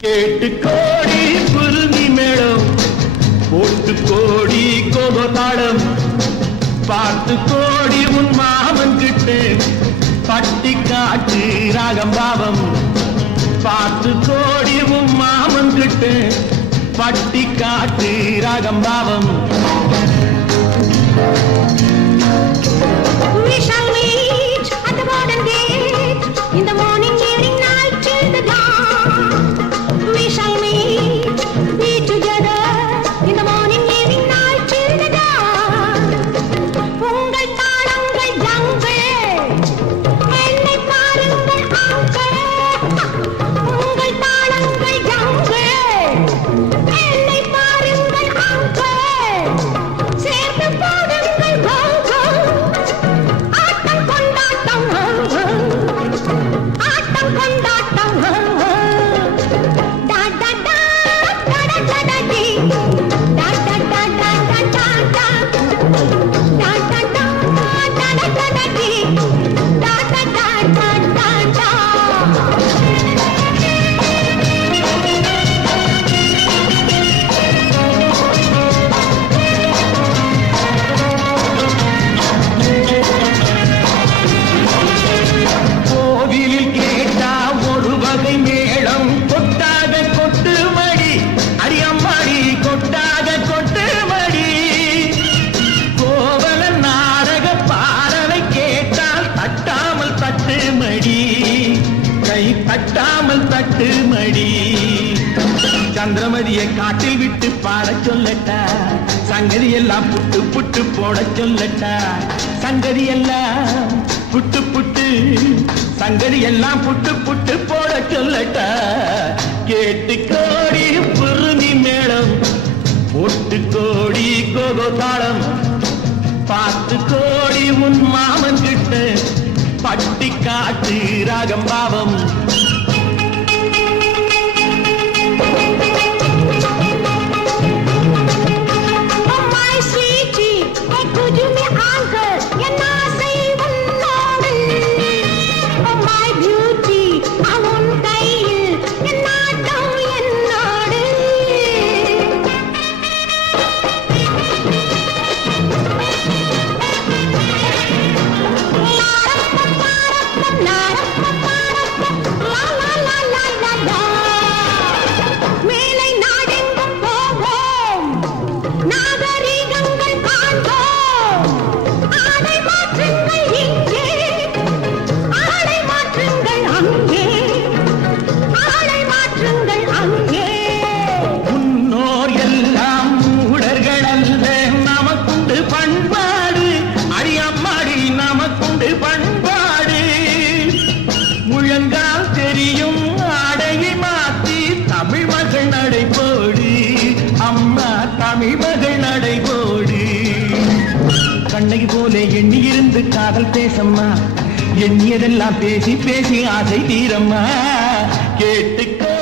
கேட்டு கோடி குருவி மேளம் போட்டு கோடி கோபதாளம் பார்த்து கோடி உன் மாமன் கிட்டு பட்டி காட்டு ராகம் பாவம் பார்த்து கோடி உன் மாமன் கிட்டு பட்டி காட்டு ராகம் பாவம் We shall meet at the garden gate in the morning, evening, night till the dawn. We shall meet, be together in the morning, evening, night till the dawn. உங்கள் தாளங்கள் ஜங்கள் என்னை பாருங்கள் ஆங்கள். உங்கள் தாளங்கள் ஜங்கள் என்னை பாருங்கள் ஆங்கள். சேர்ந்து போடுங்கள் கோகோ ஆட்டம் கொண்டாட்டம் ஆட்டம் கொண்டாட்டம் டா டா டா டா டா டா டி டா டா டா டா டா டா டா டா டா டா டா டா டி டா டா டா டா டா டா கோவிலில் கேட்டா ஒரு வகை மேளம் கொட்டாக கொட்டு மடி அடியம்மாடி கொட்டாக கொட்டு மடி கோவல நாடக பாடலை கேட்டால் தட்டாமல் தட்டு மடி கை தட்டாமல் தட்டு மடி சந்திரமதியை காட்டில் விட்டு பாட சொல்லட்டா சங்கதி எல்லாம் புட்டு புட்டு போட சொல்லட்டா சங்கதி எல்லாம் புட்டு புட்டு சங்கதி எல்லாம் புட்டு புட்டு போட சொல்லட்டா கேட்டு கோடி புருமி மேளம் போட்டு கோடி கோகோ தாளம் பார்த்து கோடி உன் மாமன் கிட்ட பட்டி காட்டு ராகம் பாவம் Oh my sweetie, hey could you be uncle? என் ஆசை உன்னோடு. Oh my beauty, உன் கையில் என் நாட்டம் என்னோடு. மேலை நாடெங்கும் போவோம், நாகரீகங்கள் காண்போம். ஆடை மாற்றுங்கள் இங்கே, ஆடை மாற்றுங்கள் அங்கே, ஆடை மாற்றுங்கள் அங்கே. முன்னோர் எல்லாம் மூடர்கள் அல்ல நமக்குண்டு பண்பாடு அடியம்மாடி நமக்குண்டு பண்பாடு முழங்கால் தெரியும் ஆடையை மாற்றி தமிழ் மகள் நடைபோடு அம்மா தமிழ் மகள் நடைபோடு கண்ணகி போல எண்ணி இருந்து காதல் பேசம்மா எண்ணியதெல்லாம் பேசி பேசி ஆசை தீரம்மா கேட்டுக்கோ